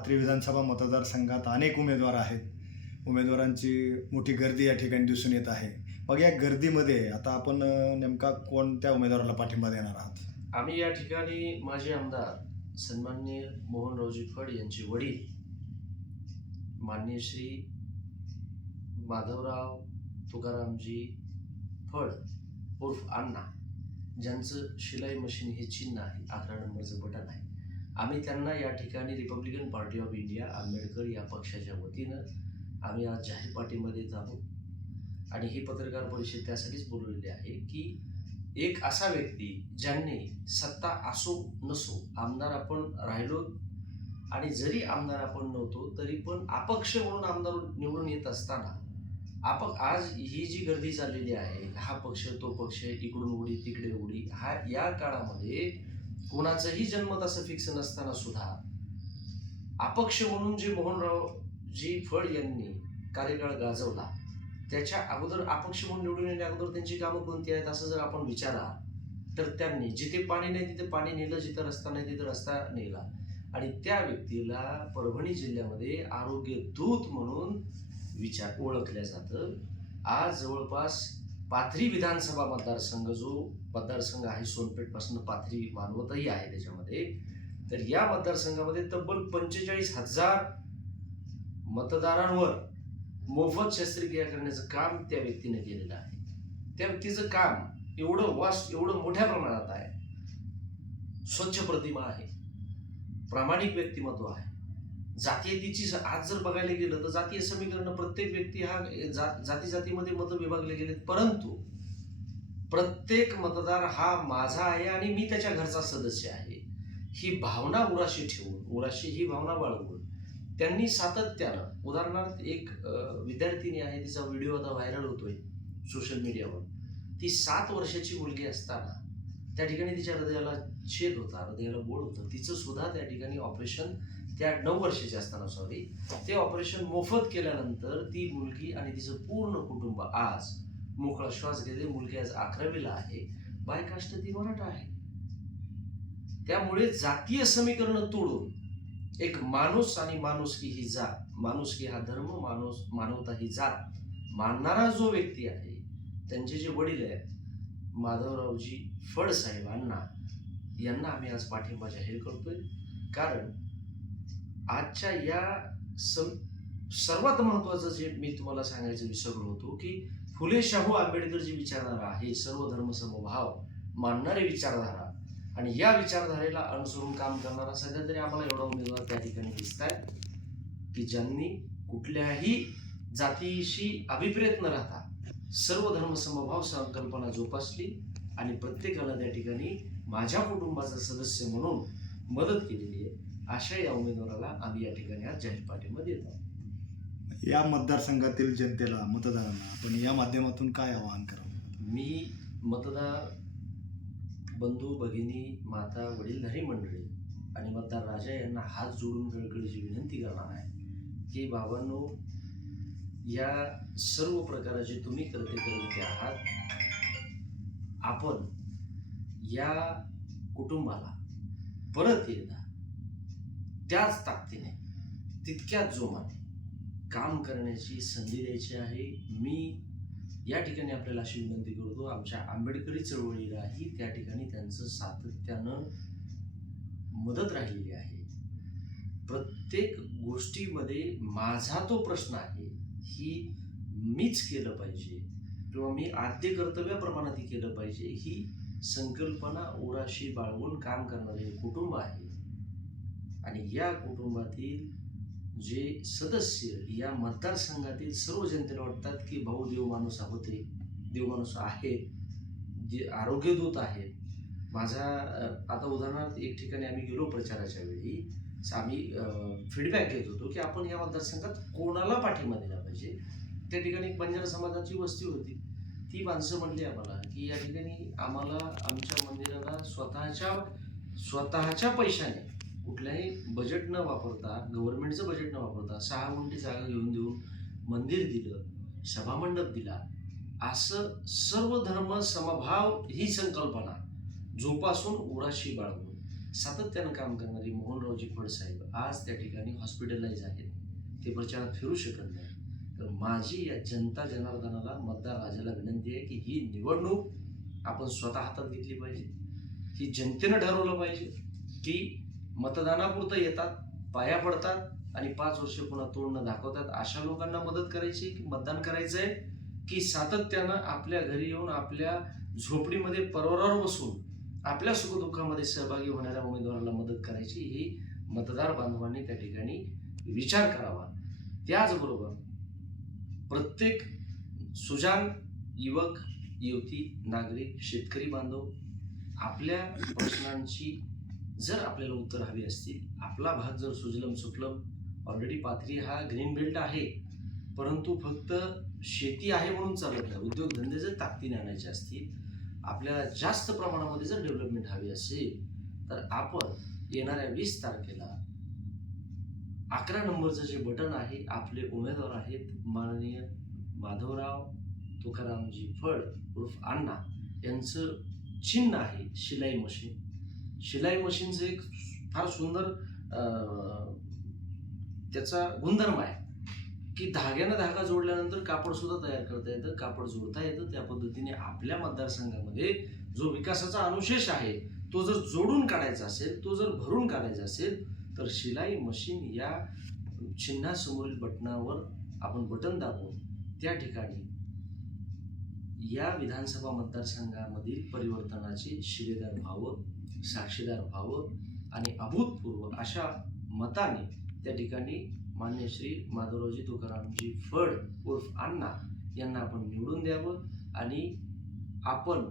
पाथरी विधानसभा मतदारसंघात अनेक उमेदवार आहेत. उमेदवारांची मोठी गर्दी या ठिकाणी दिसून येत आहे. मग या गर्दीमध्ये आता आपण नेमका कोणत्या उमेदवाराला पाठिंबा देणार आहात? आम्ही या ठिकाणी माजी आमदार सन्माननीय मोहनरावजी फड यांचे वडील मान्य श्री माधवराव तुकारामजी फड उर्फ अण्णा ज्यांचं शिलाई मशीन हे चिन्ह आहे अकरा नंबरचं बटन आहे. आम्ही त्यांना या ठिकाणी Republican party of India Ambedkar या पक्षाच्या वतीनं आम्ही आज जाहीर पार्टीमध्ये जातो. आहोत आणि ही पत्रकार परिषद त्यासाठीच बोलवलेली आहे की एक असा व्यक्ती ज्यांनी सत्ता असो नसो आमदार आपण राहिलो आणि जरी आमदार आपण नव्हतो तरी पण अपक्ष म्हणून आमदार निवडून येत असताना आपण आज ही जी गर्दी चाललेली आहे हा पक्ष तो पक्ष इकडून उडी तिकडे उडी हा या काळामध्ये कोणाचंही जन्मत असं फिक्स नसताना सुद्धा अपक्ष म्हणून जे मोहनरावजी फड यांनी कार्यकाळ गाजवला त्याच्या अगोदर अपक्ष म्हणून निवडून येण्या अगोदर त्यांची कामं कोणती आहेत असं जर आपण विचारा तर त्यांनी जिथे पाणी नाही तिथे पाणी नेलं जिथं रस्ता नाही तिथे रस्ता नेला. आणि त्या व्यक्तीला परभणी जिल्ह्यामध्ये आरोग्य दूत म्हणून विचार ओळखल्या जातं. आज जवळपास पाथरी विधानसभा मतदारसंघ जो मतदारसंघ आहे सोनपेठपासून पाथरी मानवतही आहे त्याच्यामध्ये तर या मतदारसंघामध्ये तब्बल पंचेचाळीस हजार मतदारांवर मोफत शस्त्रक्रिया करण्याचं काम त्या व्यक्तीने केलेलं आहे. त्या व्यक्तीचं काम एवढं वास एवढं मोठ्या प्रमाणात आहे. स्वच्छ प्रतिमा आहे. प्रामाणिक व्यक्तिमत्व आहे. जातीयतेची आज जर बघायला गेलं तर जातीय समीकरण प्रत्येक व्यक्ती हा जाती जातीमध्ये मतं विभागले गेले परंतु प्रत्येक मतदार हा माझा आहे आणि मी त्याच्या घरचा सदस्य आहे. ही भावना उराशी ठेवून उराशी ही भावना बाळगून त्यांनी सातत्यानं उदाहरणार्थ एक विद्यार्थिनी आहे तिचा व्हिडिओ आता व्हायरल होतोय सोशल मीडियावर. ती सात वर्षाची मुलगी असताना त्या ठिकाणी तिच्या हृदयाला छेद होता हृदयाला बोळ होतं. तिचं सुद्धा त्या ठिकाणी ऑपरेशन त्या नऊ वर्षाची असताना सॉरी ते ऑपरेशन मोफत केल्यानंतर ती मुलगी आणि तिचं पूर्ण कुटुंब आज मोकळा श्वास घेते मुलगी आज अकरावीला आहे. बायकाष्ट ती मराठा आहे. त्यामुळे जातीय समीकरण तोडून एक माणूस आणि माणुसकी ही जात माणुसकी हा धर्म माणूस मानवता ही जात मानणारा जो व्यक्ती आहे त्यांचे जे वडील आहेत माधवरावजी फड साहेबांना यांना आम्ही आज पाठिंबा जाहीर करतोय. कारण आजच्या या सं सर्वात महत्वाचं जे मी तुम्हाला सांगायचं विसरलो होतो की फुले शाहू आंबेडकर जी विचारधारा आहे सर्व धर्मसमभाव मानणारी विचारधारा आणि या विचारधारेला अनुसरून काम करणारा सध्या तरी आम्हाला एवढा उमेदवार त्या ठिकाणी दिसत आहे की ज्यांनी कुठल्याही जातीशी अभिप्रेत न राहता सर्व धर्मसमभाव संकल्पना जोपासली आणि प्रत्येकाला त्या ठिकाणी माझ्या कुटुंबाचा सदस्य म्हणून मदत केलेली आहे. अशा या उमेदवाराला आम्ही या ठिकाणी आज जाहीर पाठिंबा देत. आहोत या मतदारसंघातील जनतेला मतदारांना आपण या माध्यमातून काय आवाहन करावं? मी मतदार बंधू भगिनी माता वडीलधारी मंडळी आणि मतदार राजा यांना हात जोडून कळकळीची विनंती करणार आहे की बाबांनो या सर्व प्रकाराचे तुम्ही करते करते आहात आपण या कुटुंबाला परत एकदा त्याच ताकदीने तितक्याच जोमाने काम करण्याची संधी द्यायची आहे. मी या ठिकाणी आपल्याला अशी विनंती करतो आमच्या आंबेडकरी चळवळीलाही त्या ठिकाणी त्यांचं सातत्यानं मदत राहिलेली आहे. प्रत्येक गोष्टीमध्ये माझा तो प्रश्न आहे ही मीच केलं पाहिजे किंवा मी आद्य कर्तव्याप्रमाणे ती केलं पाहिजे ही संकल्पना उराशी बाळगून काम करणारे कुटुंब आहे. आणि या कुटुंबातील जे सदस्य या मतदारसंघातील सर्व जनतेला वाटतात की भाऊ देव माणूस होते देव माणूस आहे जे आरोग्यदूत आहेत माझा आता उदाहरणार्थ एक ठिकाणी आम्ही गेलो प्रचाराच्या वेळी आम्ही फीडबॅक घेत होतो की आपण या मतदारसंघात कोणाला पाठिंबा दिला पाहिजे? त्या ठिकाणी पंजाब बंजारा समाजाची वस्ती होती. ती माणसं म्हणली आम्हाला की या ठिकाणी आम्हाला आमच्या मंदिराला स्वतःच्या स्वतःच्या पैशाने कुठल्याही बजेट न वापरता गव्हर्नमेंटचं बजेट न वापरता सहा गुंठी जागा घेऊन देऊन मंदिर दिलं सभामंडप दिला असं सर्व धर्म समभाव ही संकल्पना जोपासून उराशी बाळगून सातत्यानं काम करणारी मोहनरावजी फडसाहेब आज त्या ठिकाणी हॉस्पिटलाइज आहेत. ते प्रचारात फिरू शकत नाही. तर माझी या जनता जनार्दनाला मतदार राजाला विनंती आहे की ही निवडणूक आपण स्वतः हातात घेतली पाहिजे. ही जनतेनं ठरवलं पाहिजे की मतदानापुरतं येतात पाया पडतात आणि पाच वर्ष पुन्हा तोंड न दाखवतात. अशा लोकांना मदत करायची की मतदान करायचं आहे की सातत्यानं आपल्या घरी येऊन आपल्या झोपडीमध्ये परवरावर बसून आपल्या सुखदुःखामध्ये सहभागी होणाऱ्या उमेदवाराला मदत करायची ही मतदार बांधवांनी त्या ठिकाणी विचार करावा. त्याचबरोबर प्रत्येक सुजान युवक युवती नागरिक शेतकरी बांधव आपल्या प्रश्नांची जर आपल्याला उत्तर हवी असतील आपला भाग जर सुजलम सुफलम ऑलरेडी पाथरी हा ग्रीन बेल्ट आहे परंतु फक्त शेती आहे म्हणून चालत नाही उद्योगधंदे जर ताकदीने आणायचे असतील आपल्याला जास्त प्रमाणामध्ये जर डेव्हलपमेंट हवी असेल तर आपण येणाऱ्या वीस तारखेला अकरा नंबरचं जे बटन आहे आपले उमेदवार आहेत माननीय माधवराव तुकारामजी फड उर्फ अण्णा यांचं चिन्ह आहे शिलाई मशीन शिलाई मशीनचं एक फार सुंदर त्याचा गुणधर्म आहे. की धाग्यानं धागा जोडल्यानंतर कापड सुद्धा तयार करता येतं कापड जोडता येतं. त्या पद्धतीने आपल्या मतदारसंघामध्ये जो विकासाचा अनुशेष आहे तो जर जोडून काढायचा असेल तो जर भरून काढायचा असेल तर शिलाई मशीन या चिन्हासमोरील बटनावर आपण बटन दाबून त्या ठिकाणी या विधानसभा मतदारसंघामधील परिवर्तनाचे शिलेदार व्हावं. साक्षीदार व्हावं आणि अभूतपूर्व अशा मताने त्या ठिकाणी मान्य श्री माधवरावजी तुकारामजी फड उर्फ अण्णा यांना आपण निवडून द्यावं आणि आपण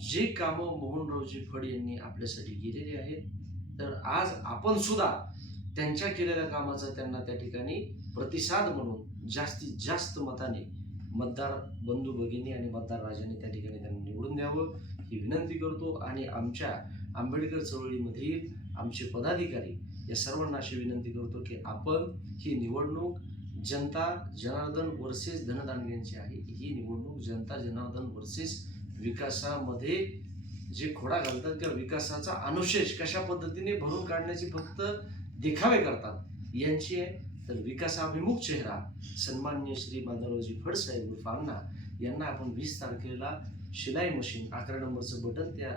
जे कामं मोहनरावजी फड यांनी आपल्यासाठी केलेली आहेत तर आज आपण सुद्धा त्यांच्या केलेल्या कामाचा त्यांना त्या ठिकाणी प्रतिसाद म्हणून जास्तीत जास्त मताने मतदार बंधू भगिनी आणि मतदार राजाने त्या ठिकाणी त्यांना निवडून द्यावं. ही विनंती करतो आणि आमच्या आंबेडकर चळवळीमधील आमचे पदाधिकारी या सर्वांना अशी विनंती करतो की आपण ही निवडणूक जनता जनार्दन वर्सेस धनदानग्यांची आहे ही निवडणूक जनता जनार्दन वर्सेस विकासामध्ये जे खोडा घालतात किंवा विकासाचा अनुशेष कशा पद्धतीने भरून काढण्याची फक्त देखावे करतात यांची आहे. तर विकासाभिमुख चेहरा सन्मान्य श्री माधवरावजी फडसाहेब उर्फ अण्णा यांना आपण वीस तारखेला शिलाई मशीन अकरा नंबरचं बटन त्या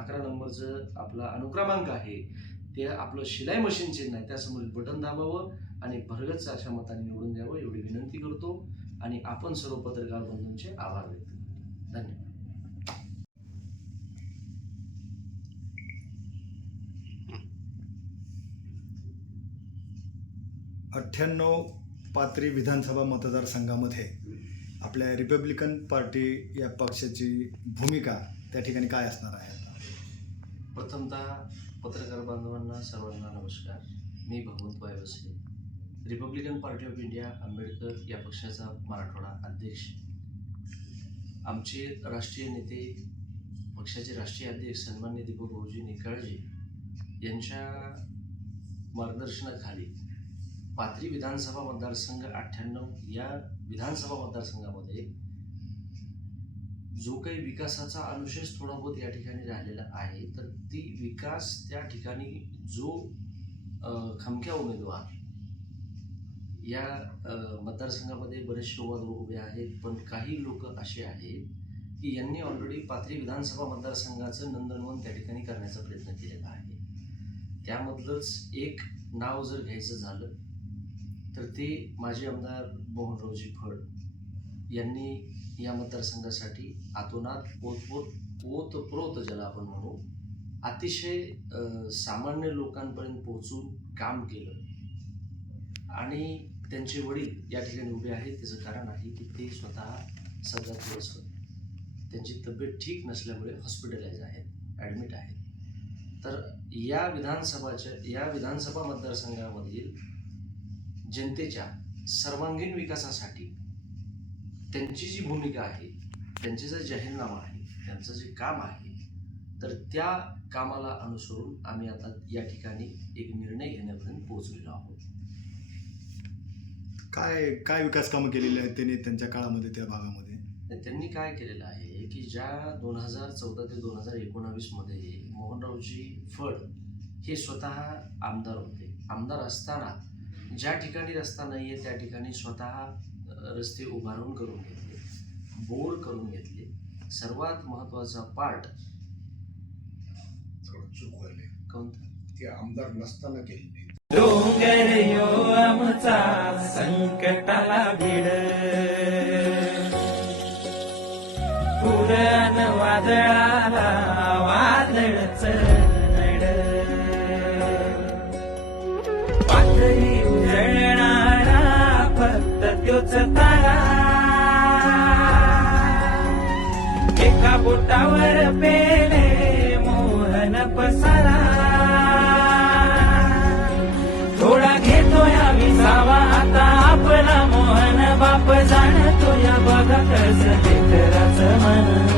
अकरा नंबरचं आपला अनुक्रमांक आहे ते आपलं शिलाई मशीन चिन्ह आहे त्यासमोर बटन दाबावं आणि भरगच अशा मताने निवडून द्यावं एवढी विनंती करतो आणि आपण सर्व पत्रकार बंधूंचे आभार देतो धन्यवाद. अठ्ठ्याण्णव पात्री विधानसभा मतदारसंघामध्ये आपल्या रिपब्लिकन पार्टी या पक्षाची भूमिका त्या ठिकाणी काय असणार आहे प्रथमतः पत्रकार बांधवांना सर्वांना नमस्कार. मी Bhagwant Wayawase Republican party of India Ambedkar या पक्षाचा मराठवाडा अध्यक्ष. आमचे राष्ट्रीय नेते पक्षाचे राष्ट्रीय अध्यक्ष सन्मान्य दीपक भाऊजी निकाळजे यांच्या मार्गदर्शनाखाली पाथरी विधानसभा मतदारसंघ अठ्ठ्याण्णव या विधानसभा मतदारसंघामध्ये जो काही विकासाचा अनुशेष थोडा बहुत या ठिकाणी राहिलेला आहे तर ती विकास त्या ठिकाणी जो खमक्या उमेदवार या मतदारसंघामध्ये बरेचसे उमेदवार उभे आहेत पण काही लोक असे आहेत की यांनी ऑलरेडी पाथरी विधानसभा मतदारसंघाचं नंदनवन त्या ठिकाणी करण्याचा प्रयत्न केलेला आहे. त्यामधलंच एक नाव जर घ्यायचं झालं तर ते माजी आमदार मोहनरावजी फड यांनी या मतदारसंघासाठी आतोनात ओतपोत ओतप्रोत ज्याला आपण म्हणू अतिशय सामान्य लोकांपर्यंत पोहोचून काम केलं. आणि त्यांचे वडील या ठिकाणी उभे आहेत. त्याचं कारण आहे की ते स्वतः सध्या त्यांची तब्येत ठीक नसल्यामुळे हॉस्पिटलाइज आहेत ॲडमिट आहेत. तर या विधानसभाच्या या विधानसभा मतदारसंघामधील जनतेच्या सर्वांगीण विकासासाठी त्यांची जी भूमिका आहे त्यांचे जे जाहीरनामा आहे त्यांचं जे काम आहे तर त्या कामाला अनुसरून आम्ही आता या ठिकाणी एक निर्णय घेण्यापर्यंत पोहोचलेलो आहोत. काय काय विकास कामं केलेली आहेत त्यांनी त्यांच्या काळामध्ये त्या भागामध्ये? त्यांनी काय केलेलं आहे की ज्या दोन हजार चौदा ते दोन हजार एकोणावीसमध्ये मोहनरावजी फड हे स्वतः आमदार होते. आमदार असताना ज्या ठिकाणी रस्ता नाही आहे त्या ठिकाणी स्वतः रस्ते उभारून करून घेतले बोर करून घेतले. सर्वात महत्त्वाचा पार्ट थोडं चूक व्हायले. कोणता? ते आमदार नसताना केली डोंगर यो आमचा संकटाला भिड. पुरण वादळाला वादळच. त्योच तारा एका बोटावर पेले मोहन पसारा. थोडा घेतोय आम्ही सावा आता आपला मोहन बाप जाणतो या बघा कसं लेकराचं मन.